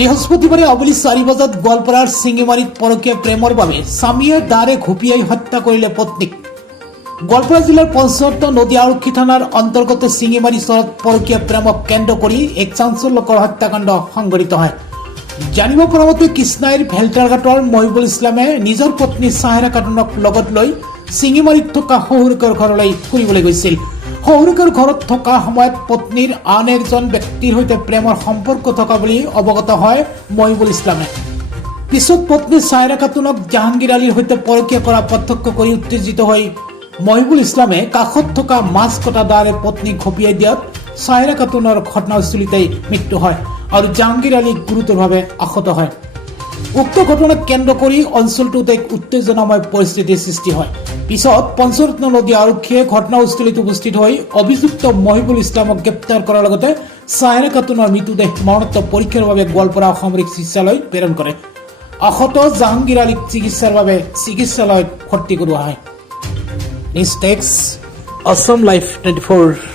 বৃহস্পতিবাৰে অবলি 4 বজাত গোৱালপাৰাৰ চিঙিমাৰীত পৰকীয়া প্ৰেমৰ বাবে স্বামীয়ে দাৰে ঘুপিয়াই হত্যা কৰিলে পত্নীক। গোৱালপাৰা জিলাৰ পঞ্চৰত্ন নদী আৰক্ষী থানাৰ অন্তৰ্গত চিঙিমাৰী চৰত পৰকীয়া প্ৰেমক কেন্দ্ৰ কৰি এক চাঞ্চল্যকৰ হত্যাকাণ্ড সংঘটিত হয়। জানিব পৰা মতে কৃষ্ণাইৰ ভেলটাৰঘাটৰ মহিবুল ইছলামে নিজৰ পত্নী চাহেৰা খাতুনক লগত লৈ চিঙিমাৰীত থকা শহুৰেকৰ ঘৰলৈ ফুৰিবলৈ গৈছিল। শহুৰেকৰ ঘৰত থকা সময়ত পত্নীৰ আন এজন ব্যক্তিৰ সৈতে প্ৰেমৰ সম্পৰ্ক থকা বুলি অৱগত হয় মহিবুল ইছলামে। পিছত পত্নী চাহেৰা খাতুনক জাহাংগীৰ আলীৰ সৈতে পৰকীয়া কৰা প্ৰত্যক্ষ কৰি উত্তেজিত হৈ মহিবুল ইছলামে কাষত থকা মাছ কটা দাৰে পত্নীক ঘপিয়াই দিয়াত চাহেৰা খাতুনৰ ঘটনাস্থলীতেই মৃত্যু হয় আৰু জাহাংগীৰ আলী গুৰুতৰভাৱে আহত হয়। উক্ত ঘটনাক কেন্দ্ৰ কৰি অঞ্চলটোত এক উত্তেজনাময় পৰিস্থিতিৰ সৃষ্টি হয়। পিছত পঞ্চৰত্ন নদী আৰক্ষীয়ে ঘটনাস্থলীত উপস্থিত হৈ অভিযুক্ত মহিবুল ইছলামক গ্ৰেপ্তাৰ কৰাৰ লগতে চাহেৰা খাতুনৰ মৃতদেহ মৰণোত্তৰ পৰীক্ষাৰ বাবে গোৱালপাৰা অসামৰিক চিকিৎসালয়ত প্ৰেৰণ কৰে। আহত জাহাংগীৰ আলীক চিকিৎসাৰ বাবে চিকিৎসালয়ত ভৰ্তি কৰোৱা হয়। News desk, Assam live 24।